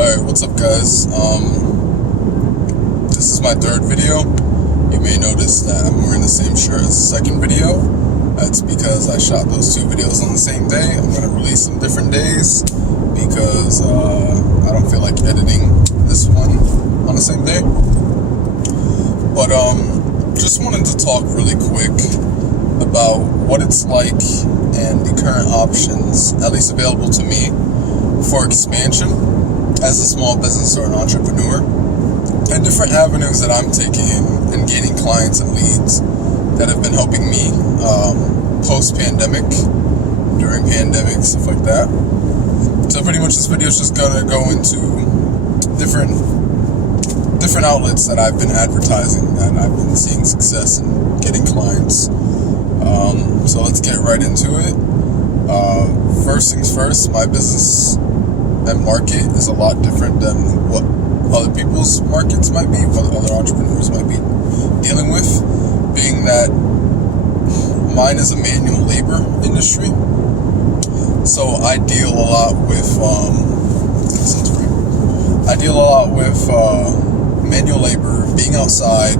Alright, what's up guys? This is my third video. You may notice that I'm wearing the same shirt as the second video. That's because I shot those two videos on the same day. I'm going to release them different days because I don't feel like editing this one on the same day. But just wanted to talk really quick about what it's like and the current options, at least available to me, for expansion as a small business or an entrepreneur, and different avenues that I'm taking and gaining clients and leads that have been helping me post-pandemic, during pandemic, stuff like that. So pretty much this video is just gonna go into different outlets that I've been advertising and I've been seeing success in getting clients. So let's get right into it. First things first, my business and market is a lot different than what other people's markets might be, what other entrepreneurs might be dealing with, being that mine is a manual labor industry. So I deal a lot with manual labor, being outside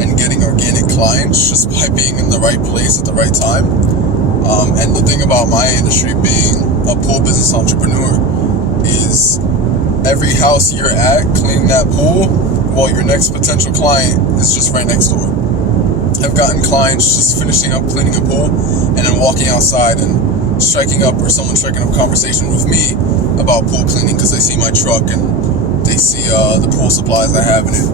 and getting organic clients just by being in the right place at the right time. And the thing about my industry being a pool business entrepreneur is every house you're at cleaning that pool, well, your next potential client is just right next door. I've gotten clients just finishing up cleaning a pool and then walking outside and striking up, or someone striking up a conversation with me about pool cleaning because they see my truck and they see the pool supplies I have in it.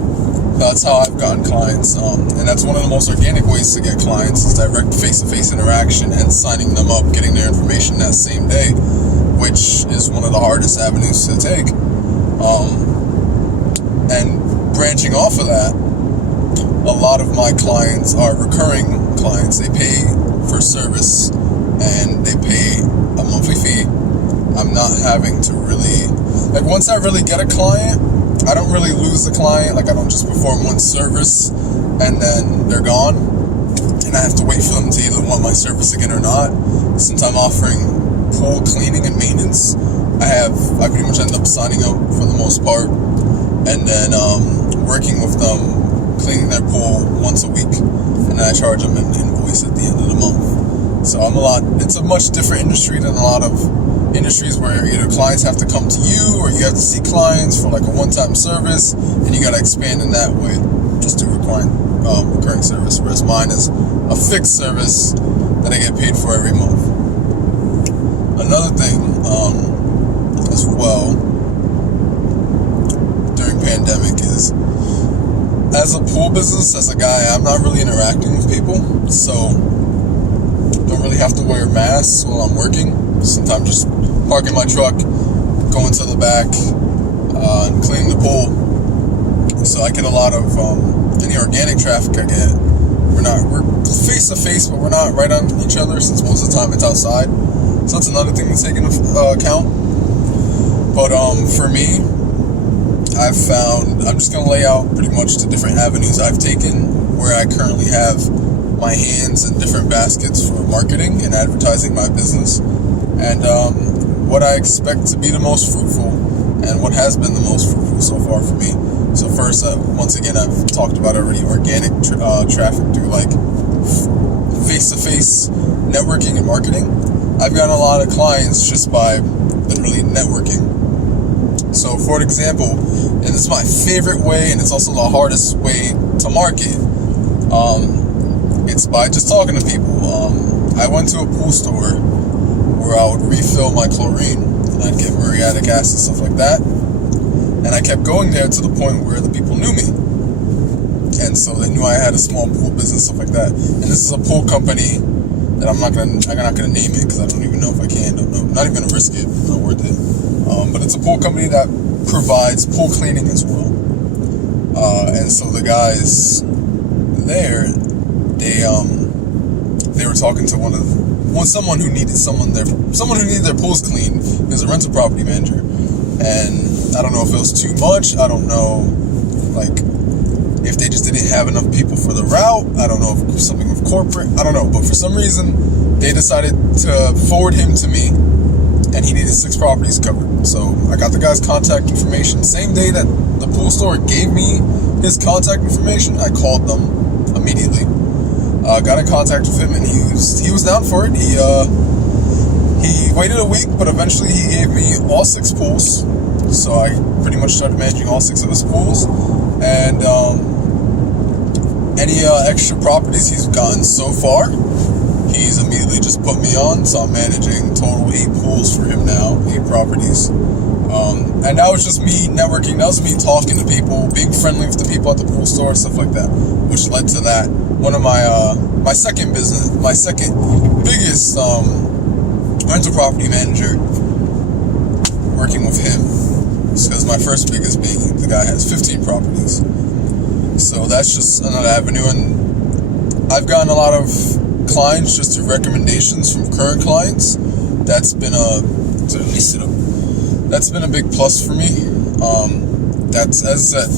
That's how I've gotten clients, and that's one of the most organic ways to get clients, is direct face-to-face interaction and signing them up, getting their information that same day, which is one of the hardest avenues to take. And branching off of that, a lot of my clients are recurring clients. They pay for service and they pay a monthly fee. I'm not having to really, like, once I really get a client, I don't really lose the client. Like, I don't just perform one service and then they're gone and I have to wait for them to either want my service again or not. Since I'm offering pool cleaning and maintenance, I pretty much end up signing up for the most part and then working with them, cleaning their pool once a week, and then I charge them an invoice at the end of the month. So it's a much different industry than a lot of industries where either clients have to come to you or you have to see clients for like a one-time service and you got to expand in that way, just do recurring service, whereas mine is a fixed service that I get paid for every month. Another thing as well during pandemic is, as a pool business, as a guy, I'm not really interacting with people, so don't really have to wear masks while I'm working. Sometimes just parking my truck, going to the back, and cleaning the pool. So I get a lot of any organic traffic I get. We're face to face, but we're not right on each other, since most of the time it's outside. So that's another thing to take into account. But for me, I've found, I'm just going to lay out pretty much the different avenues I've taken where I currently have my hands in different baskets for marketing and advertising my business, and what I expect to be the most fruitful and what has been the most fruitful so far for me. So first, once again, I've talked about already organic traffic through like face-to-face networking and marketing. I've gotten a lot of clients just by literally networking. So for example, and this is my favorite way, and it's also the hardest way to market, it's by just talking to people. I went to a pool store where I would refill my chlorine and I'd get muriatic acid, stuff like that, and I kept going there to the point where the people knew me, and so they knew I had a small pool business, stuff like that. And this is a pool company that I'm not gonna name it because I don't even know if I can. I'm not even gonna risk it. It's not worth it. But it's a pool company that provides pool cleaning as well. And so the guys there, they were talking to someone who needed their pools cleaned. He was a rental property manager, and I don't know if it was too much. I don't know, like, if they just didn't have enough people for the route. I don't know if it was something with corporate. I don't know, but for some reason they decided to forward him to me and he needed 6 properties covered. So I got the guy's contact information. Same day that the pool store gave me his contact information, I called them immediately. Got in contact with him, and he was down for it. He waited a week, but eventually he gave me all 6 pools. So I pretty much started managing all 6 of his pools, and any extra properties he's gotten so far, he's immediately just put me on. So I'm managing total 8 pools for him now, 8 properties. And now it's just me networking. Now it's me talking to people, being friendly with the people at the pool store, stuff like that, which led to that. One of my second business, my second biggest rental property manager, working with him, because my first biggest being the guy has 15 properties. So that's just another avenue, and I've gotten a lot of clients just through recommendations from current clients. That's been a big plus for me. That's, as I said,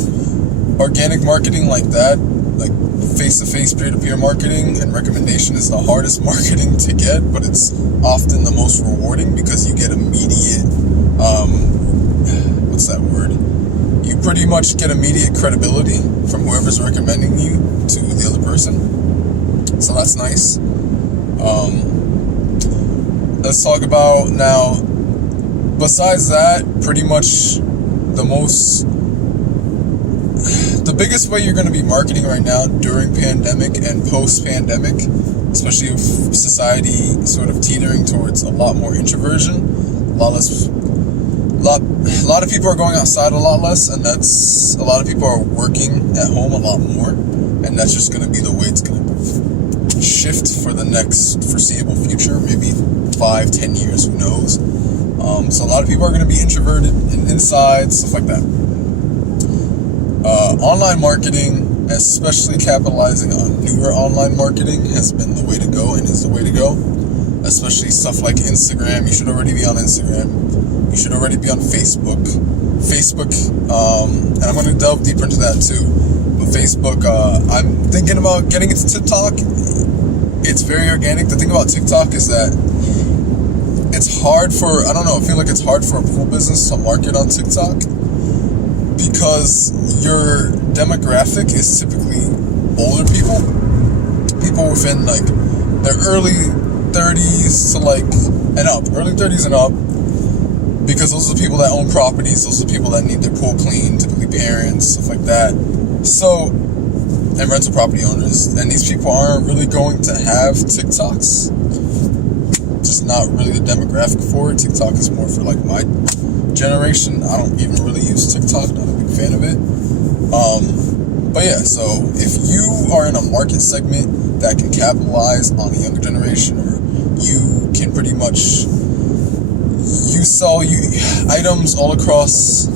organic marketing like that, like face-to-face, peer-to-peer marketing and recommendation is the hardest marketing to get, but it's often the most rewarding because you get immediate, what's that word? You pretty much get immediate credibility from whoever's recommending you to the other person. So that's nice. Let's talk about now, besides that, pretty much the biggest way you're going to be marketing right now during pandemic and post-pandemic, especially with society sort of teetering towards a lot more introversion, a lot of people are going outside a lot less, and a lot of people are working at home a lot more, and that's just going to be the way it's going to shift for the next foreseeable future, maybe 5-10 years, who knows. So a lot of people are going to be introverted and inside, stuff like that. Online marketing, especially capitalizing on newer online marketing, has been the way to go and is the way to go. Especially stuff like Instagram. You should already be on Instagram. You should already be on Facebook. And I'm going to delve deeper into that too. But Facebook, I'm thinking about getting into TikTok. It's very organic. The thing about TikTok is that it's hard for, I feel like it's hard for a pool business to market on TikTok, because your demographic is typically older people within like their early 30s to early 30s and up, because those are the people that own properties, those are the people that need their pool cleaned, typically parents, stuff like that. So, and rental property owners, and these people aren't really going to have TikToks. Just not really the demographic for it. TikTok is more for like my generation. I don't even really use TikTok, not a big fan of it. But yeah, so if you are in a market segment that can capitalize on the younger generation, or you can pretty much, you sell items all across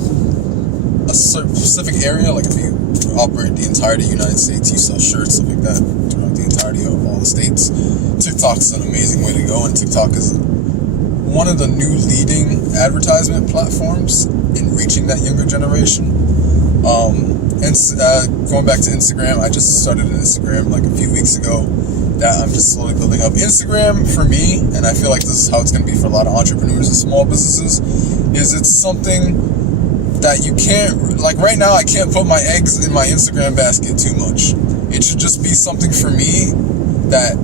a specific area, like if you operate the entirety of the United States, you sell shirts, stuff like that, throughout the entirety of all the states. TikTok's an amazing way to go, and TikTok is one of the new leading advertisement platforms in reaching that younger generation. And going back to Instagram, I just started an Instagram like a few weeks ago that I'm just slowly building up. Instagram, for me, and I feel like this is how it's going to be for a lot of entrepreneurs and small businesses, is it's something that you can't, like right now, I can't put my eggs in my Instagram basket too much. It should just be something for me that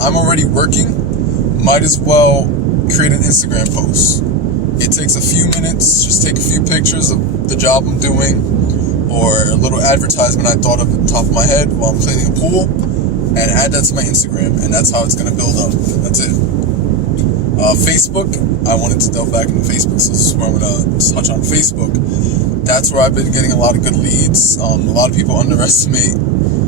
I'm already working, might as well create an Instagram post. It takes a few minutes, just take a few pictures of the job I'm doing, or a little advertisement I thought of at the top of my head while I'm cleaning a pool, and add that to my Instagram, and that's how it's going to build up. That's it. Facebook, I wanted to delve back into Facebook, so this is where I'm going to touch on Facebook. That's where I've been getting a lot of good leads. A lot of people underestimate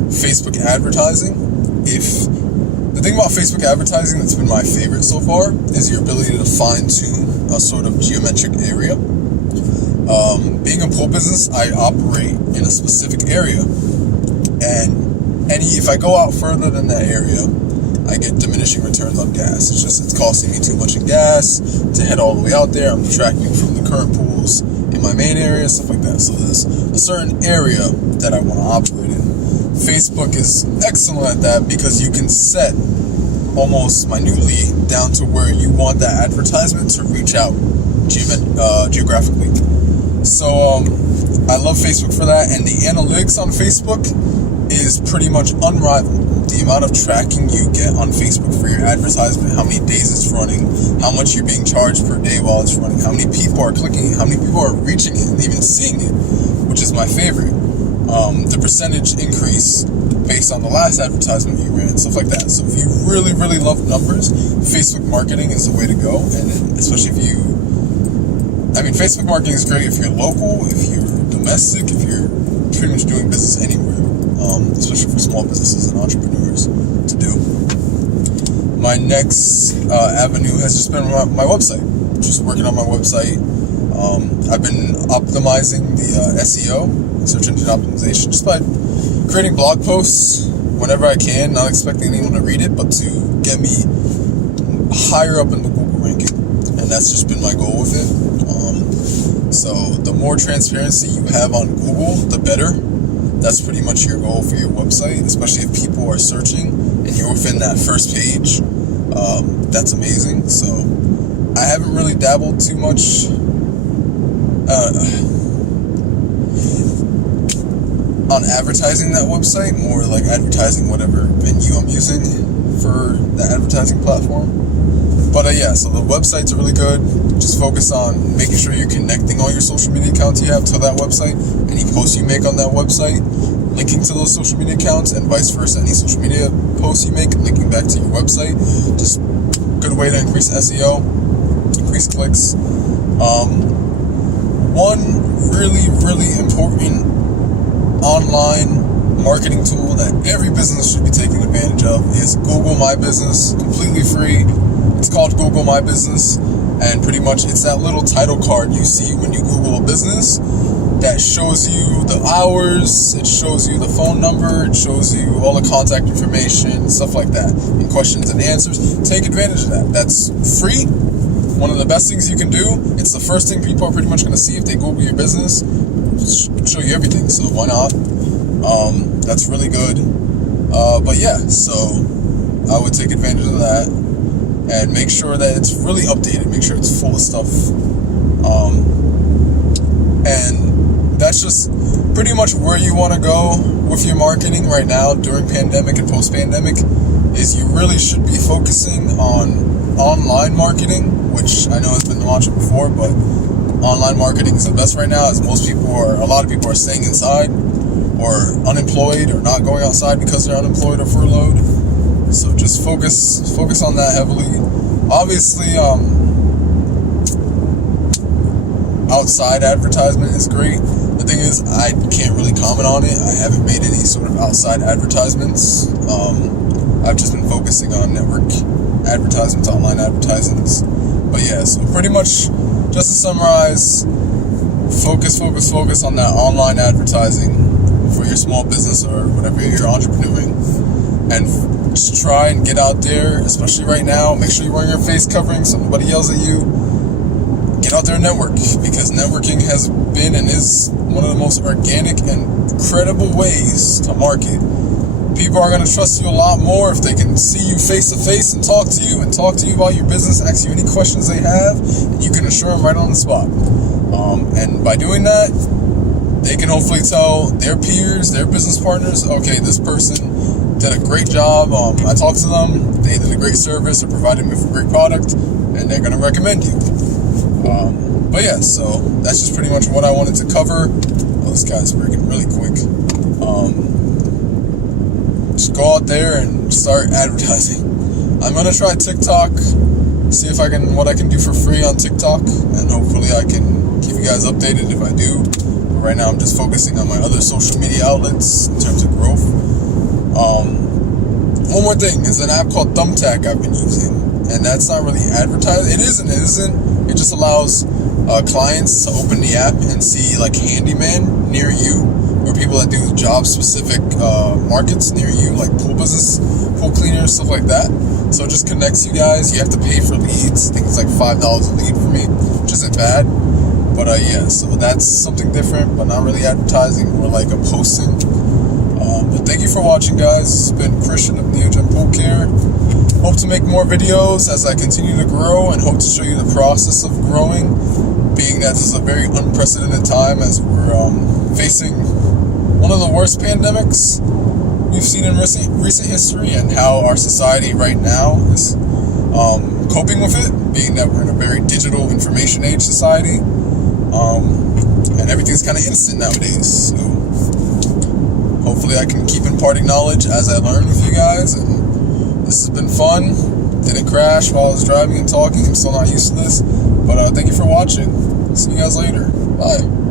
Facebook advertising. The thing about Facebook advertising that's been my favorite so far is your ability to fine-tune a sort of geometric area. Being a pool business, I operate in a specific area, and if I go out further than that area, I get diminishing returns on gas. It's costing me too much in gas to head all the way out there. I'm detracting from the current pools in my main area, stuff like that. So there's a certain area that I want to operate in. Facebook is excellent at that because you can set almost minutely down to where you want that advertisement to reach out geographically. So I love Facebook for that, and the analytics on Facebook is pretty much unrivaled. The amount of tracking you get on Facebook for your advertisement, how many days it's running, how much you're being charged per day while it's running, how many people are clicking it, how many people are reaching it and even seeing it, which is my favorite. The percentage increase based on the last advertisement you ran, stuff like that. So if you really, really love numbers, Facebook marketing is the way to go. And especially if you, Facebook marketing is great if you're local, if you're domestic, if you're pretty much doing business anywhere, especially for small businesses and entrepreneurs to do. My next avenue has just been my website. Just working on my website. I've been optimizing the SEO, search engine optimization, just by creating blog posts whenever I can, not expecting anyone to read it, but to get me higher up in the Google ranking. And that's just been my goal with it. So the more transparency you have on Google, the better. That's pretty much your goal for your website, especially if people are searching and you're within that first page. That's amazing. So I haven't really dabbled too much on advertising that website, more like advertising whatever venue I'm using for the advertising platform. But so the websites are really good. Just focus on making sure you're connecting all your social media accounts you have to that website. Any posts you make on that website, linking to those social media accounts, and vice versa. Any social media posts you make, linking back to your website. Just good way to increase SEO, increase clicks. One really, really important online marketing tool that every business should be taking advantage of is Google My Business, completely free. It's called Google My Business, and pretty much it's that little title card you see when you Google a business that shows you the hours, it shows you the phone number, it shows you all the contact information, stuff like that, and questions and answers. Take advantage of that. That's free. One of the best things you can do. It's the first thing people are pretty much going to see if they Google your business. It'll show you everything, so why not? That's really good. So I would take advantage of that and make sure that it's really updated, make sure it's full of stuff. And that's just pretty much where you want to go with your marketing right now during pandemic and post-pandemic, is you really should be focusing on online marketing, which I know has been the mantra before, but online marketing is the best right now, as a lot of people are staying inside or unemployed or not going outside because they're unemployed or furloughed. So just focus on that heavily. Obviously, outside advertisement is great. The thing is, I can't really comment on it. I haven't made any sort of outside advertisements. I've just been focusing on network advertisements, online advertisements. But so pretty much, just to summarize, focus on that online advertising for your small business or whatever you're entrepreneuring. And just try and get out there, especially right now. Make sure you're wearing your face covering so nobody yells at you. Get out there and network, because networking has been and is one of the most organic and credible ways to market. People are going to trust you a lot more if they can see you face to face and talk to you about your business, ask you any questions they have, and you can assure them right on the spot. And by doing that, they can hopefully tell their peers, their business partners, okay, this person did a great job. I talked to them, they did a great service or provided me with a great product, and they're going to recommend you. So that's just pretty much what I wanted to cover. Oh, this guy's working really quick. Just go out there and start advertising. I'm gonna try TikTok, see if what I can do for free on TikTok, and hopefully I can keep you guys updated if I do. But right now I'm just focusing on my other social media outlets in terms of growth. One more thing is an app called Thumbtack I've been using, and that's not really advertising. It is and it isn't. It just allows clients to open the app and see like handyman near you, or people that do job-specific markets near you, like pool business, pool cleaners, stuff like that. So it just connects you guys. You have to pay for leads. I think it's like $5 a lead for me, which isn't bad. But so that's something different, but not really advertising, more like a posting. But thank you for watching, guys. It's been Christian of NeoGen Pool Care. hope to make more videos as I continue to grow, and hope to show you the process of growing, being that this is a very unprecedented time as we're facing one of the worst pandemics we've seen in recent history, and how our society right now is coping with it, being that we're in a very digital information age society, and everything's kind of instant nowadays. So hopefully I can keep imparting knowledge as I learn with you guys, and this has been fun. Didn't crash while I was driving and talking. I'm still not used to this, but thank you for watching. See you guys later. Bye.